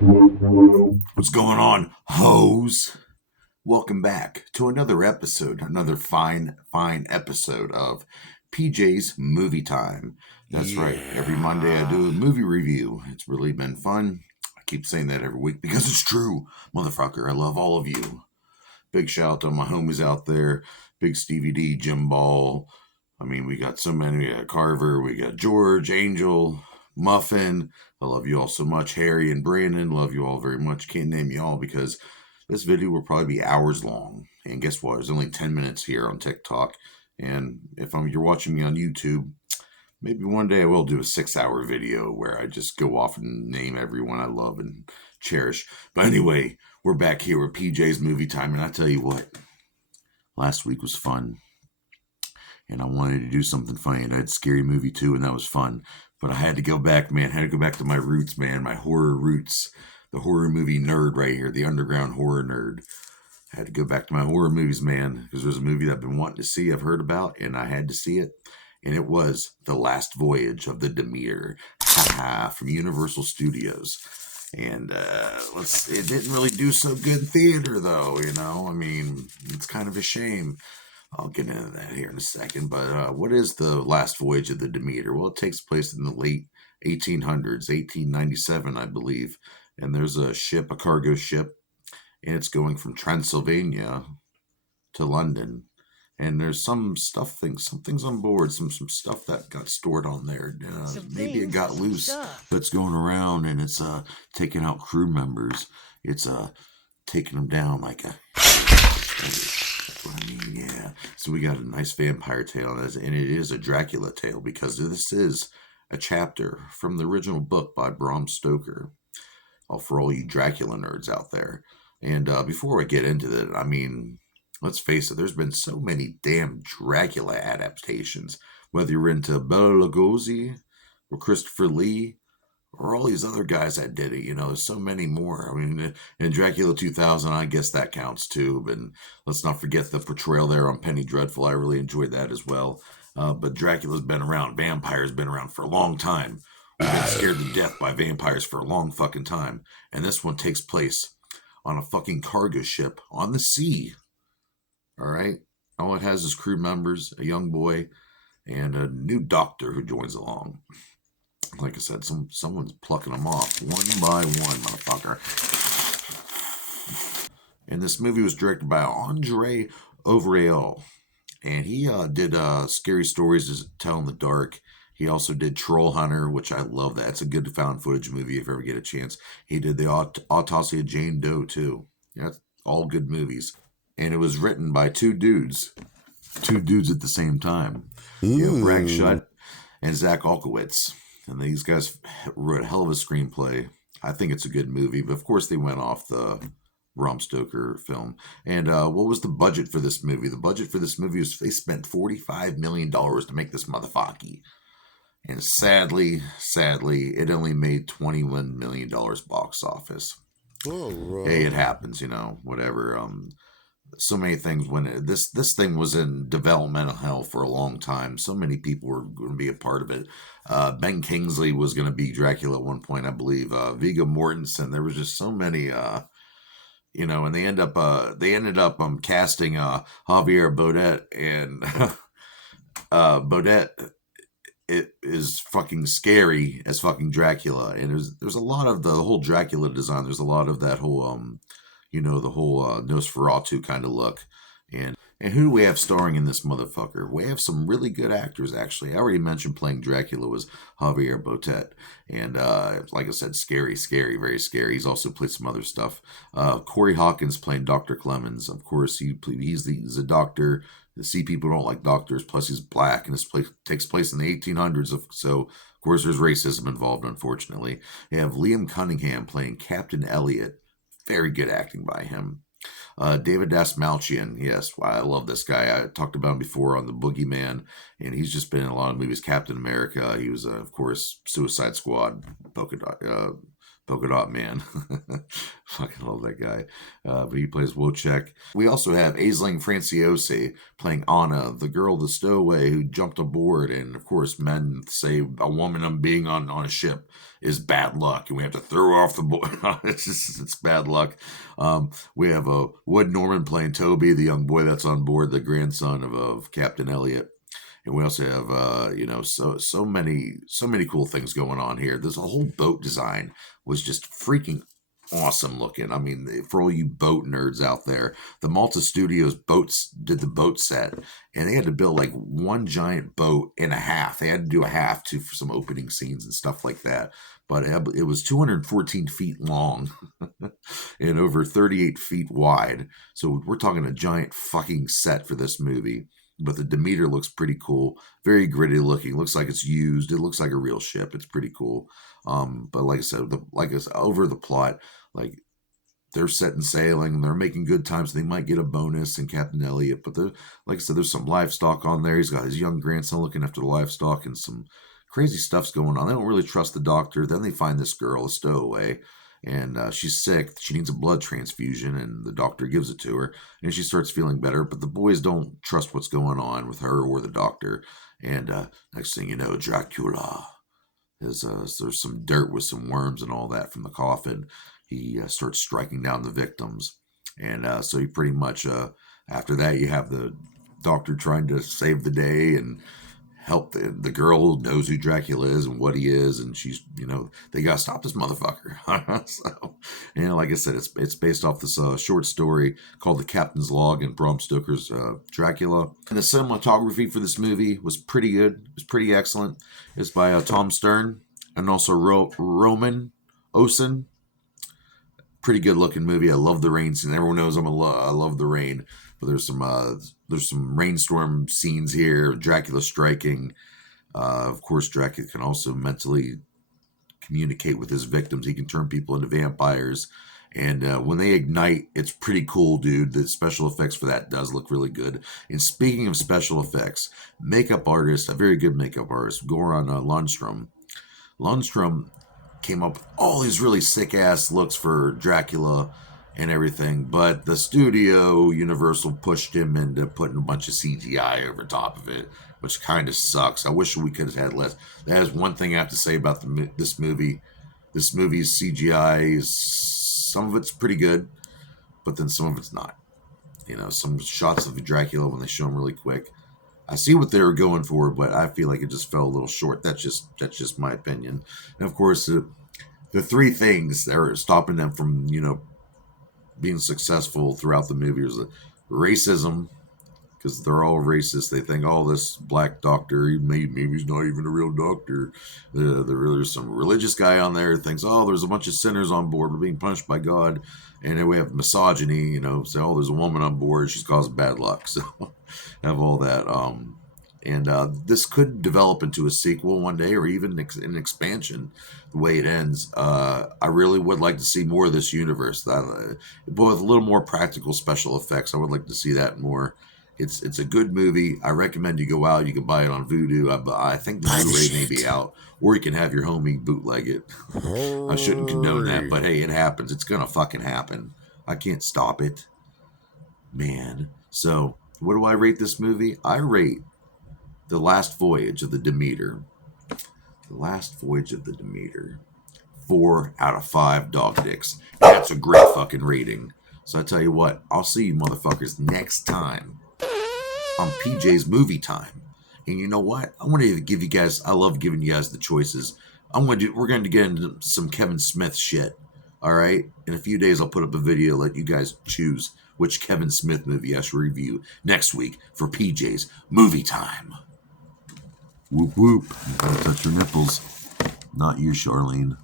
What's going on, hoes? Welcome back to another episode, another fine episode of PJ's Movie Time. That's right, every Monday I do a movie review. It's really been fun. I keep saying that every week because it's true, motherfucker. I love all of you. Big shout out to my homies out there. Big Stevie D, Jim Ball. I mean, we got so many. We got Carver, we got George, Angel, Muffin. I love you all so much. Harry and Brandon, love you all very much. Can't name you all because this video will probably be hours long. And guess what? There's only 10 minutes here on TikTok. And if you're watching me on YouTube, maybe one day I will do a 6-hour video where I just go off and name everyone I love and cherish. But anyway, we're back here with PJ's Movie Time. And I tell you what, last week was fun. And I wanted to do something funny. And I had Scary Movie too, and that was fun. But I had to go back, man. I had to go back to my roots, man. My horror roots. The horror movie nerd right here. The underground horror nerd. I had to go back to my horror movies, man. Because there's a movie that I've been wanting to see. I've heard about. And I had to see it. And it was The Last Voyage of the Demeter. From Universal Studios. And it didn't really do so good in theater, though. You know, I mean, it's kind of a shame. I'll get into that here in a second. But what is The Last Voyage of the Demeter? Well, it takes place in the late 1800s, 1897, I believe. And there's a ship, a cargo ship, and it's going from Transylvania to London. And there's some things on board, some stuff that got stored on there. Maybe it got loose, but it's going around and it's taking out crew members. It's taking them down like a... That's what I mean, yeah. So we got a nice vampire tale, and it is a Dracula tale because this is a chapter from the original book by Bram Stoker. For all you Dracula nerds out there. And before I get into it, I mean, let's face it, there's been so many damn Dracula adaptations. Whether you're into Bela Lugosi or Christopher Lee or all these other guys that did it, you know, there's so many more. I mean, in Dracula 2000, I guess that counts too. But let's not forget the portrayal there on Penny Dreadful. I really enjoyed that as well. But Dracula's been around. Vampire's been around for a long time. We've been scared to death by vampires for a long fucking time. And this one takes place on a fucking cargo ship on the sea. All right? All it has is crew members, a young boy, and a new doctor who joins along. Like I said, someone's plucking them off one by one, motherfucker. And this movie was directed by Andre Ovredal. And he did Scary Stories to Tell in the Dark. He also did Troll Hunter, which I love that. It's a good found footage movie if you ever get a chance. He did the Autopsy of Jane Doe, too. That's all good movies. And it was written by two dudes at the same time. You know, Bragg Shutt and Zach Olkowitz. And these guys wrote a hell of a screenplay. I think it's a good movie, but of course they went off the Bram Stoker film. And what was the budget for this movie? The budget for this movie was they spent $45 million to make this motherfucker. And sadly, it only made $21 million box office. Oh, right. Hey, it happens, you know, whatever. So many things when this thing was in developmental hell for a long time. So many people were going to be a part of it. Ben Kingsley was going to be Dracula at one point, I believe. Viggo Mortensen. There was just so many, you know, and they ended up casting Javier Bodet, and Bodet. It is fucking scary as fucking Dracula, and there's a lot of the whole Dracula design. There's a lot of that whole you know, the whole Nosferatu kind of look. And who do we have starring in this motherfucker? We have some really good actors, actually. I already mentioned playing Dracula was Javier Botet. And like I said, scary, very scary. He's also played some other stuff. Corey Hawkins playing Dr. Clemens. Of course, he's a doctor. The sea people don't like doctors. Plus, he's black, and this takes place in the 1800s. So, of course, there's racism involved, unfortunately. You have Liam Cunningham playing Captain Elliot. Very good acting by him. David Dastmalchian, yes, wow, I love this guy. I talked about him before on The Boogeyman, and he's just been in a lot of movies. Captain America, he was, of course, Suicide Squad, Polka Polka Dot Man. Fucking love that guy. But he plays Wojciech. We also have Aisling Franciosi playing Anna, the girl, the stowaway who jumped aboard. And of course, men say a woman being on a ship is bad luck, and we have to throw her off the board. It's bad luck. We have Wood Norman playing Toby, the young boy that's on board, the grandson of Captain Elliot. And we also have, so many cool things going on here. This whole boat design was just freaking awesome looking. I mean, for all you boat nerds out there, the Malta Studios boats did the boat set, and they had to build like one giant boat in a half. They had to do a half for some opening scenes and stuff like that. But it was 214 feet long and over 38 feet wide. So we're talking a giant fucking set for this movie. But the Demeter looks pretty cool. Very gritty looking. Looks like it's used. It looks like a real ship. It's pretty cool. But like I said, over the plot, like they're setting sailing and they're making good times. They might get a bonus in Captain Elliot. But like I said, there's some livestock on there. He's got his young grandson looking after the livestock, and some crazy stuff's going on. They don't really trust the doctor. Then they find this girl, a stowaway. And she's sick. She needs a blood transfusion, and the doctor gives it to her. And she starts feeling better, but the boys don't trust what's going on with her or the doctor. And next thing you know, Dracula there's some dirt with some worms and all that from the coffin. He starts striking down the victims. And so he pretty much, after that, you have the doctor trying to save the day and help the girl who knows who Dracula is and what he is, and she's, they gotta stop this motherfucker. So, like I said, it's based off this short story called The Captain's Log and Bram Stoker's Dracula. And the cinematography for this movie was pretty good. It was pretty excellent. It's by Tom Stern and also Roman Osen. Pretty good looking movie. I love the rain scene. Everyone knows I love the rain. But there's some rainstorm scenes here. Dracula striking. Of course, Dracula can also mentally communicate with his victims. He can turn people into vampires. And when they ignite, it's pretty cool, dude. The special effects for that does look really good. And speaking of special effects, makeup artist, a very good makeup artist, Goran Lundstrom. Lundstrom came up with all these really sick-ass looks for Dracula and everything, but the studio, Universal, pushed him into putting a bunch of CGI over top of it, which kind of sucks. I wish we could have had less. That is one thing I have to say about this movie. This movie's CGI is, some of it's pretty good, but then some of it's not. Some shots of Dracula, when they show him really quick, I see what they were going for, but I feel like it just fell a little short. That's just my opinion. And of course, the three things that are stopping them from, being successful throughout the movie is racism, because they're all racist. They think, this black doctor, maybe he's not even a real doctor. There's some religious guy on there who thinks, there's a bunch of sinners on board. We're being punished by God. And then we have misogyny, say, there's a woman on board. She's caused bad luck. So have all that. And this could develop into a sequel one day, or even an expansion, the way it ends. I really would like to see more of this universe, but with a little more practical special effects. I would like to see that more. It's a good movie. I recommend you go out. You can buy it on Vudu. I think the Blu-ray may be out, or you can have your homie bootleg it. I shouldn't condone that, but hey, it happens. It's gonna fucking happen. I can't stop it, man. So, what do I rate this movie? I rate The Last Voyage of the Demeter. The Last Voyage of the Demeter. 4 out of 5 dog dicks. That's a great fucking rating. So I tell you what, I'll see you motherfuckers next time on PJ's Movie Time. And you know what? I want to give you guys, I love giving you guys the choices. We're going to get into some Kevin Smith shit. All right? In a few days, I'll put up a video, let you guys choose which Kevin Smith movie I should review next week for PJ's Movie Time. Whoop whoop. You gotta touch your nipples. Not you, Charlene.